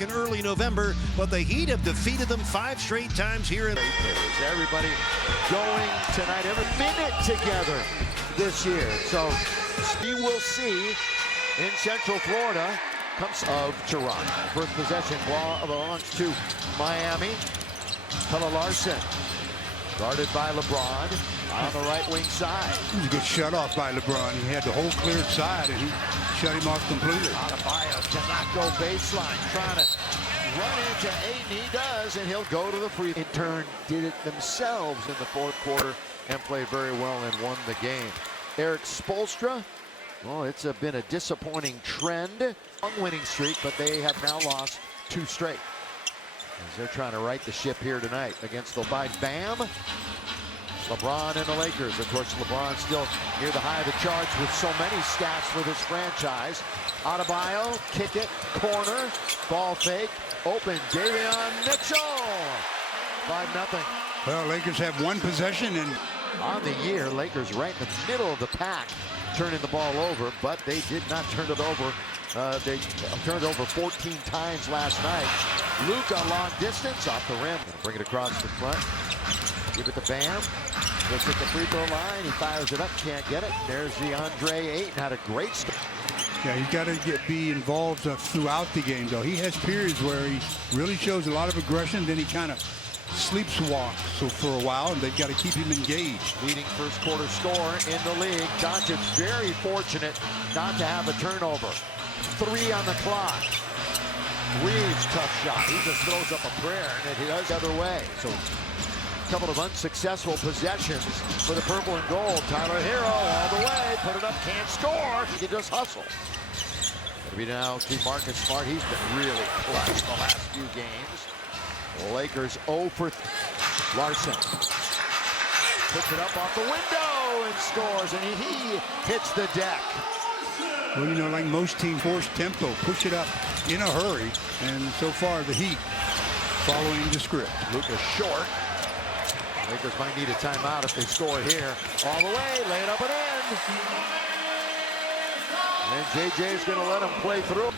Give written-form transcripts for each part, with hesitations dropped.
in early November, but the Heat have defeated them 5 straight times here in everybody going tonight, every minute together this year. So we will see in Central Florida comes of Toronto. First possession belongs to Miami. Pella Larson guarded by LeBron on the right wing side. It was a good shut off by LeBron. He had the whole cleared side and he shut him off completely. Adebayo cannot go baseline, trying to run into Ayton. He does, and he'll go to the free. In turn, did it themselves in the fourth quarter and played very well and won the game. Eric Spoelstra, well, it's been a disappointing trend. Long winning streak, but they have now lost 2 straight. As they're trying to right the ship here tonight against the Bam. LeBron and the Lakers. Of course, LeBron still near the high of the charts with so many stats for this franchise. Adebayo, kick it, corner, ball fake, open, Davion Mitchell. 5-0. Well, Lakers have 1 possession and on the year, Lakers right in the middle of the pack, turning the ball over, but they did not turn it over. They turned it over 14 times last night. Luka long distance off the rim. Bring it across the front. Give it to Bam. Looks at the free throw line. He fires it up. Can't get it. There's DeAndre Ayton. Had a great start. yeah, you got to be involved throughout the game, though. He has periods where he really shows a lot of aggression, then he kind of sleepwalks for a while, and they've got to keep him engaged. Leading first quarter scorer in the league. Doncic very fortunate not to have a turnover. 3 on the clock. Reeves, tough shot. He just throws up a prayer, and he does the other way. So a couple of unsuccessful possessions for the purple and gold. Tyler Hero all the way, put it up, can't score. He just hustles. It'll be now to Marcus Smart. He's been really clutch the last few games. The Lakers 0 for Larson. Puts it up off the window and scores, and he hits the deck. Well, you know, like most teams, force tempo, push it up in a hurry, and so far the Heat following the script. Luka short. Lakers might need a timeout if they score here. All the way, lay it up and in. And JJ's going to let him play through.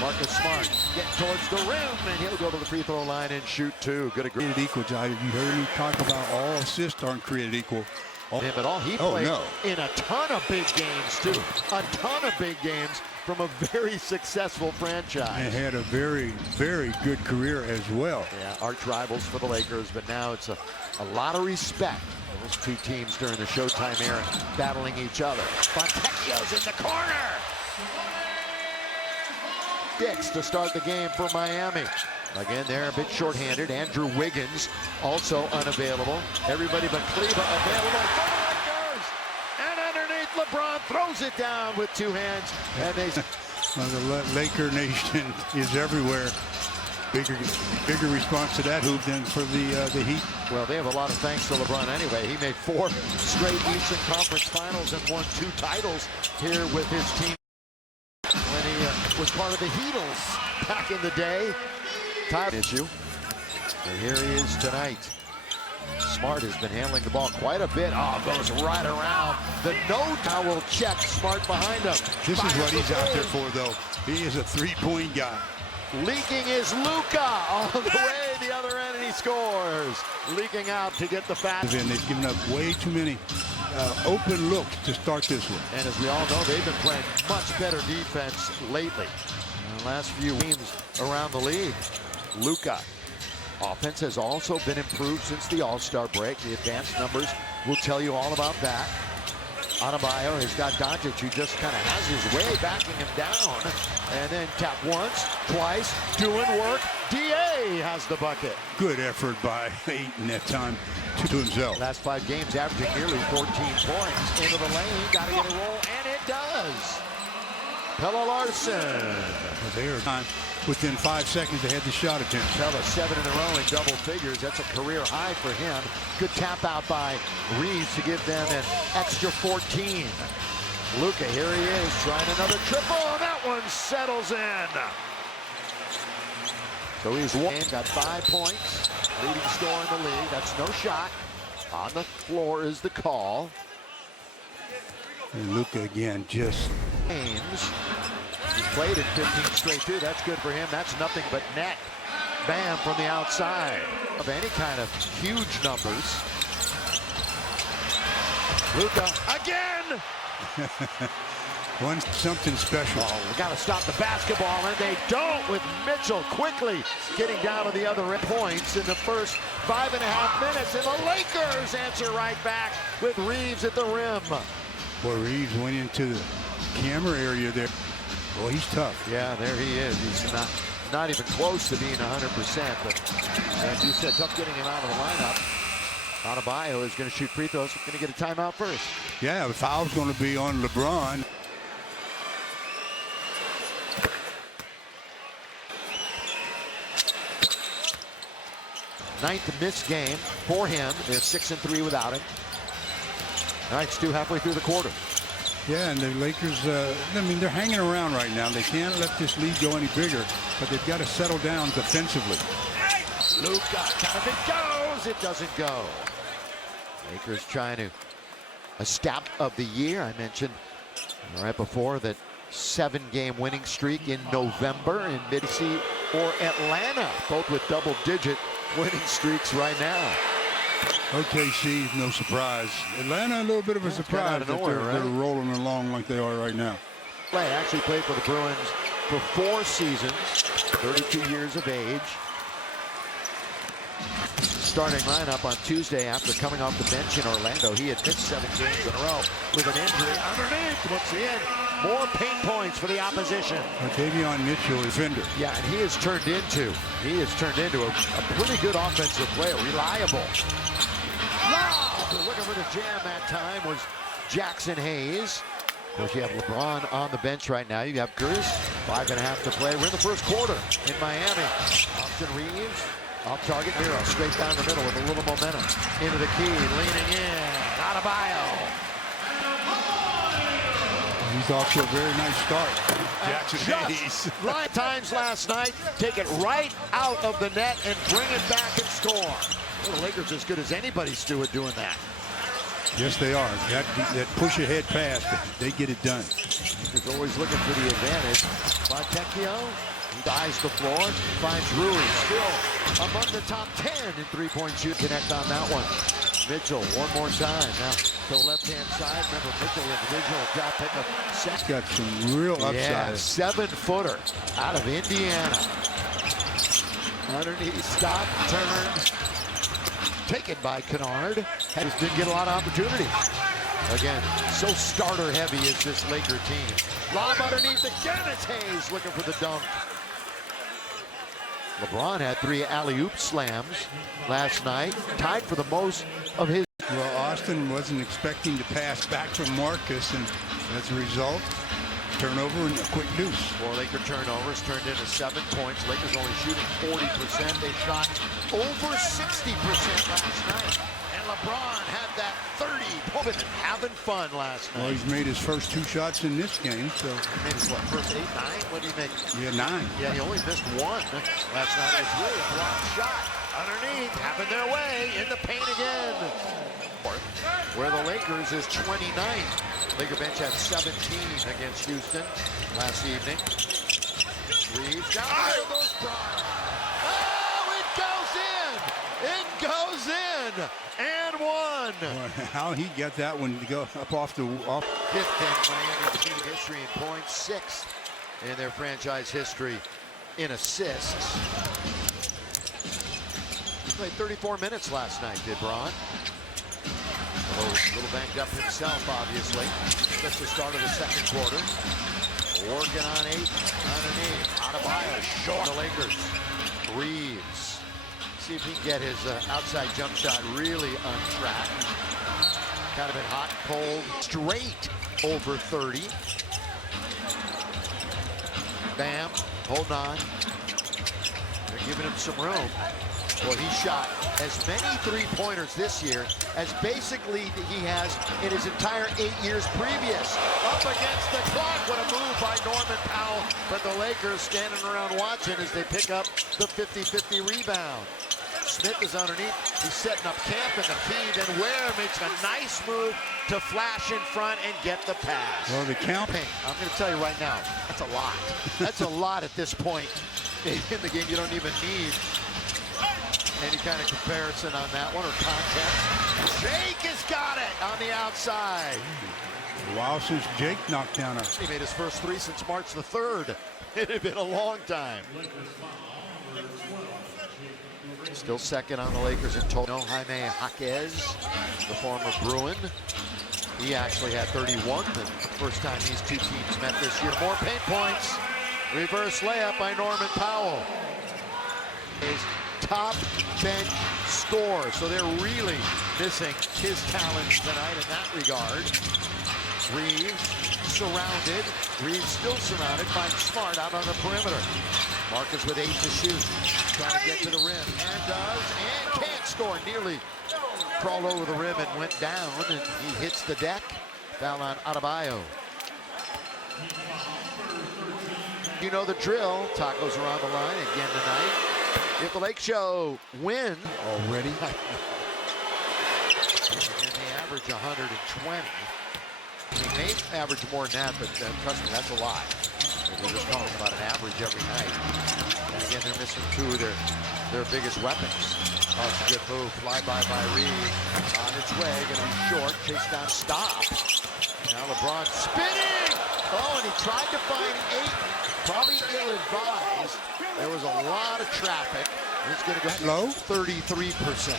Marcus Smart getting towards the rim, and he'll go to the free throw line and shoot 2. Good agree. Created equal, Jai. You heard me talk about all assists aren't created equal. But all he played in a ton of big games, too. A ton of big games from a very successful franchise. And had a very, very good career as well. Yeah, arch rivals for the Lakers, but now it's a lot of respect. Those 2 teams during the Showtime era battling each other. Fontecchio's in the corner. Dix to start the game for Miami. Again, they're a bit shorthanded. Andrew Wiggins also unavailable. Everybody but Kleba available for the Lakers. And underneath, LeBron throws it down with 2 hands. And they... Well, the Laker Nation is everywhere. Bigger response to that hoop than for the Heat. Well, they have a lot of thanks to LeBron anyway. He made 4 straight Eastern Conference Finals and won 2 titles here with his team when he was part of the Heatles back in the day. Time issue. And here he is tonight. Smart has been handling the ball quite a bit. Oh, goes right around. The no-towel check. Smart behind him. This is what he's out there for, though. He is a 3-point guy. Leaking is Luka all the way the other end, and he scores. Leaking out to get the fast. And they've given up way too many open looks to start this one. And as we all know, they've been playing much better defense lately. In the last few games around the league. Luka. Offense has also been improved since the All-Star break. The advanced numbers will tell you all about that. Adebayo has got Doncic, who just kind of has his way, backing him down. And then tap once, twice, doing work. D.A. has the bucket. Good effort by Ayton that time to himself. Last 5 games averaging nearly 14 points. Into the lane, got to get a roll, and it does. Pella Larson. They are within 5 seconds they had the shot attempt. Pella 7 in a row in double figures. That's a career high for him. Good tap out by Reeves to give them an extra 14. Luka, here he is, trying another triple, and that one settles in. So he's got 5 points, leading scorer in the league. That's no shot. On the floor is the call. And Luka again just James played in 15 straight too. That's good for him. That's nothing but net. Bam from the outside. Of any kind of huge numbers. Luka again. Something special. Oh, we got to stop the basketball, and they don't, with Mitchell quickly getting down to the other end. Points in the first 5.5 minutes, and the Lakers answer right back with Reeves at the rim. Boy, Reeves went into the camera area there. Boy, he's tough. Yeah, there he is. He's not even close to being 100%, but as you said, tough getting him out of the lineup. Adebayo is going to shoot free throws. Going to get a timeout first. Yeah, the foul's going to be on LeBron. Ninth missed game for him. They're 6-3 without him. All right, Stu, halfway through the quarter. Yeah, and the Lakers, I mean, they're hanging around right now. They can't let this lead go any bigger, but they've got to settle down defensively. Luka, kind of it goes. It doesn't go. Lakers trying to a stab of the year. I mentioned right before that 7-game winning streak in November in Mid-C or Atlanta, both with double-digit winning streaks right now. OKC, no surprise. Atlanta, a little bit of a surprise that they're rolling along like they are right now. Clay actually played for the Bruins for 4 seasons, 32 years of age. Starting lineup on Tuesday after coming off the bench in Orlando. He had missed 7 games in a row with an injury. Underneath, looks in. More paint points for the opposition. Davion Mitchell, defender. Yeah, and he has turned into a pretty good offensive player, reliable. Looking for the jam that time was Jackson Hayes. Of course, you have LeBron on the bench right now. You have Curtis, 5.5 to play. We're in the first quarter in Miami. Austin Reeves, off target. Miro straight down the middle with a little momentum. Into the key, leaning in. Adebayo. He's off to a very nice start. Jackson Hayes. Right times last night. Take it right out of the net and bring it back and score. Well, the Lakers as good as anybody, Stewart, doing that. Yes, they are. That push-ahead pass, they get it done. He's always looking for the advantage. Fontecchio, he dives the floor, finds Rui, still among the top 10 in three-point shoot. Connect on that one. Mitchell, one more time. Now, to the left-hand side. Remember, Mitchell, individual drop pickup. He's got some real upside. Yeah, 7-footer out of Indiana. Underneath, stop, turn. Taken by Kennard. Just didn't get a lot of opportunity. Again, so starter heavy is this Laker team. Lob underneath again. It's Hayes looking for the dunk. LeBron had 3 alley-oop slams last night, tied for the most of his. Well, Austin wasn't expecting to pass back from Marcus, and as a result, turnover and a quick deuce. 4 Laker turnovers turned into 7 points. Lakers only shooting 40%. They shot over 60% last night. And LeBron had that 30. Having fun last night. Well, he's made his first 2 shots in this game, so. He made his, what, first 8, 9? What do you make? Yeah, 9. Yeah, he only missed 1 last night. It was really a block shot. Underneath, having their way in the paint again. Where the Lakers is 29th. Laker bench had 17 against Houston last evening. Reeves down there goes Bryant. Oh, it goes in! It goes in! And 1! Well, how he got that one to go up off the... 5th in Miami team history in points, 6th in their franchise history in assists. He played 34 minutes last night, did Bron? A little banged up himself, obviously. That's the start of the second quarter. Oregon on 8, underneath. Adebayo, short. The Lakers. Reeves. See if he can get his outside jump shot really on track. Kind of been hot, cold, straight over 30. Bam, holding on. They're giving him some room. Well, he shot as many three-pointers this year as basically he has in his entire 8 years previous. Up against the clock. What a move by Norman Powell. But the Lakers standing around watching as they pick up the 50-50 rebound. Smith is underneath. He's setting up camp in the key. Then Ware makes a nice move to flash in front and get the pass. Well, the count. I'm going to tell you right now, that's a lot. That's a lot at this point in the game. You don't even need any kind of comparison on that one or context. Jake has got it on the outside. A while since Jake knocked down a... He made his first three since March the 3rd. It had been a long time. Still second on the Lakers in total. Jaime Jaquez, the former Bruin. He actually had 31 the first time these two teams met this year. More paint points. Reverse layup by Norman Powell. His top bench score. So they're really missing his talents tonight in that regard. Reeves surrounded. Reeves still surrounded by Smart out on the perimeter. Marcus with 8 to shoot. Trying to get to the rim. And does. And can't score. Nearly crawled over the rim and went down. And he hits the deck. Foul on Adebayo. You know the drill. Tacos are on the line again tonight. If the Lake Show win Already? and they average 120. They may average more than that, but trust me, that's a lot. We're just talking about an average every night. And again, they're missing two of their biggest weapons. Oh, it's a good move. Flyby by Reeves. On its way, gonna be short. Chase down, stop. Now LeBron spinning! Oh, and he tried to find 8. Probably ill-advised. There was a lot of traffic. He's gonna go low? 33%.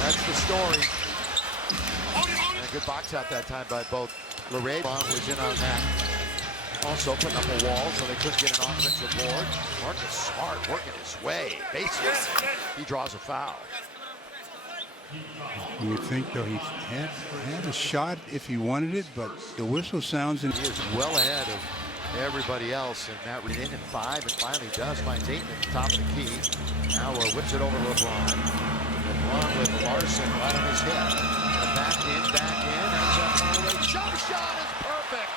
That's the story. And a good box out that time by both. LeRae was in on that. Also putting up a wall so they couldn't get an offensive board. Marcus Smart working his way. Basically, he draws a foul. You would think, though, he had a shot if he wanted it, but the whistle sounds... He is well ahead of everybody else, and that read in at 5, and finally does. Finds 8 at the top of the key. Now whips it over LeBron. LeBron with Larson right on his hip. Back in. And a jump shot is perfect.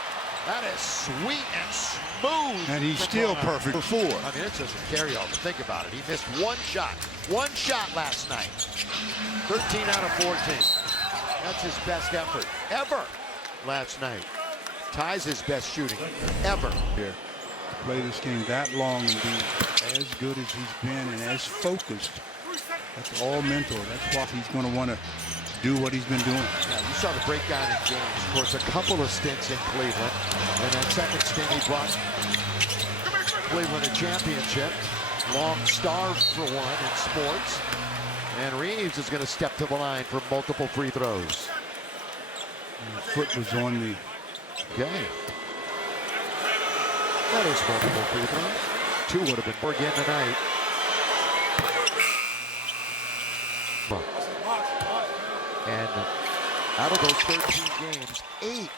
That is sweet and smooth. And he's still perfect for 4. I mean, it's just a carryover. Think about it. He missed one shot last night. 13 out of 14. That's his best effort ever last night. Ties his best shooting ever. Here, to play this game that long and be as good as he's been and as focused, that's all mental. That's why he's going to want to do what he's been doing. Yeah, you saw the breakdown in games. Of course, a couple of stints in Cleveland. And that second stint, he brought Cleveland a championship. Long starved for one in sports. And Reeves is going to step to the line for multiple free throws. And the foot was on the... Okay. That is multiple free throws. 2 would have been more again tonight. And out of those 13 games, 8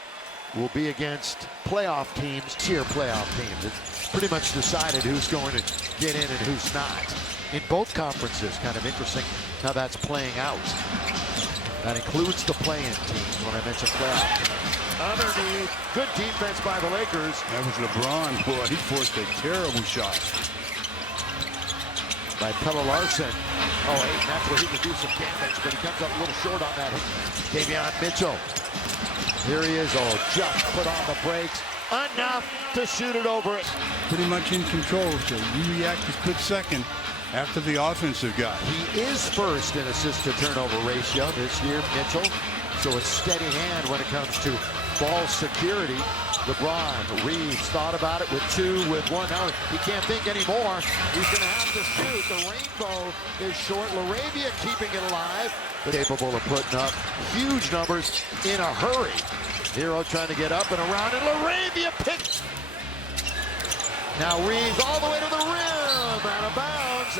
will be against playoff teams, tier playoff teams. It's pretty much decided who's going to get in and who's not. In both conferences, kind of interesting how that's playing out. That includes the play-in teams when I mentioned playoff teams. Underneath, good defense by the Lakers. That was LeBron. Boy, he forced a terrible shot. By Pella Larson. Oh, 8, that's where he can do some damage, but he comes up a little short on that. Davion Mitchell. Here he is. Oh, just put on the brakes. Enough to shoot it over it. Pretty much in control, so you react a quick second after the offensive guy. He is first in assist-to-turnover ratio this year, Mitchell. So a steady hand when it comes to ball security. LeBron, Reeves thought about it with 2, with 1. Now he can't think anymore. He's going to have to shoot. The rainbow is short. Laravia keeping it alive. Capable of putting up huge numbers in a hurry. Hero trying to get up and around, and Laravia picked. Now Reeves all the way to the rim.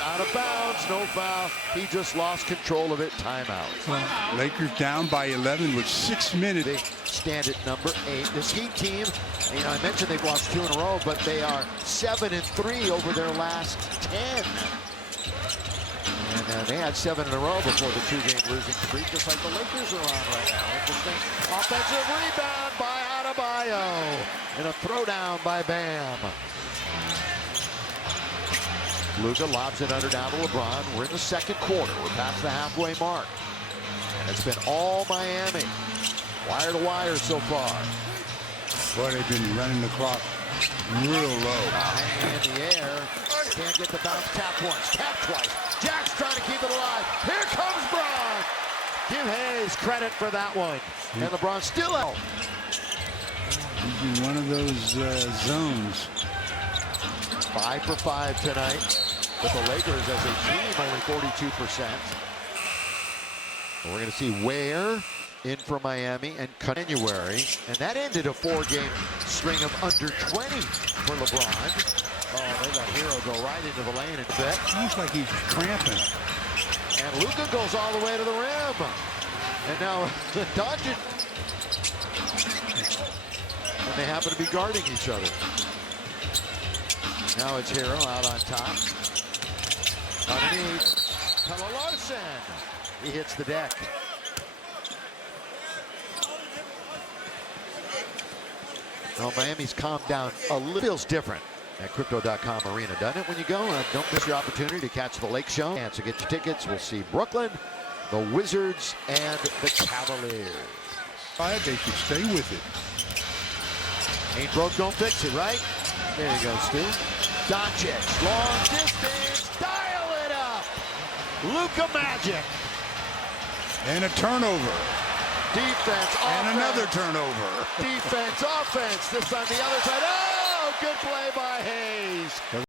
Out of bounds, no foul. He just lost control of it. Timeout. Well, Lakers down by 11 with 6 minutes. They stand at number 8. This Heat team, you know, I mentioned they've lost 2 in a row, but they are 7-3 over their last 10. And they had 7 in a row before the 2-game losing streak, just like the Lakers are on right now. Interesting. Offensive rebound by Adebayo. And a throwdown by Bam. Luka lobs it under down to LeBron. We're in the second quarter. We're past the halfway mark. And it's been all Miami. Wire to wire so far. Boy, they've been running the clock real low. Hanging in the air. Can't get the bounce. Tap once, tap twice. Jack's trying to keep it alive. Here comes Braun. Give Hayes credit for that one. And LeBron still out. He's in one of those zones. 5 for 5 tonight. But the Lakers as a team only 42%. We're going to see Ware in for Miami and January. And that ended a 4-game string of under 20 for LeBron. Oh, they let Hero go right into the lane and bet. Looks like he's cramping. And Luka goes all the way to the rim. And now Doncic. And they happen to be guarding each other. Now it's Hero out on top. Underneath, Pella Larson. He hits the deck. Well, Miami's calmed down a little. Feels different at Crypto.com Arena, doesn't it, when you go? Don't miss your opportunity to catch the Lake Show. And so get your tickets. We'll see Brooklyn, the Wizards, and the Cavaliers. They should stay with it. Ain't broke, don't fix it, right? There you go, Stu. Doncic, long distance, dial it up. Luka Magic. And a turnover. Defense, offense. And another turnover. Defense, offense. This on the other side. Oh, good play by Hayes.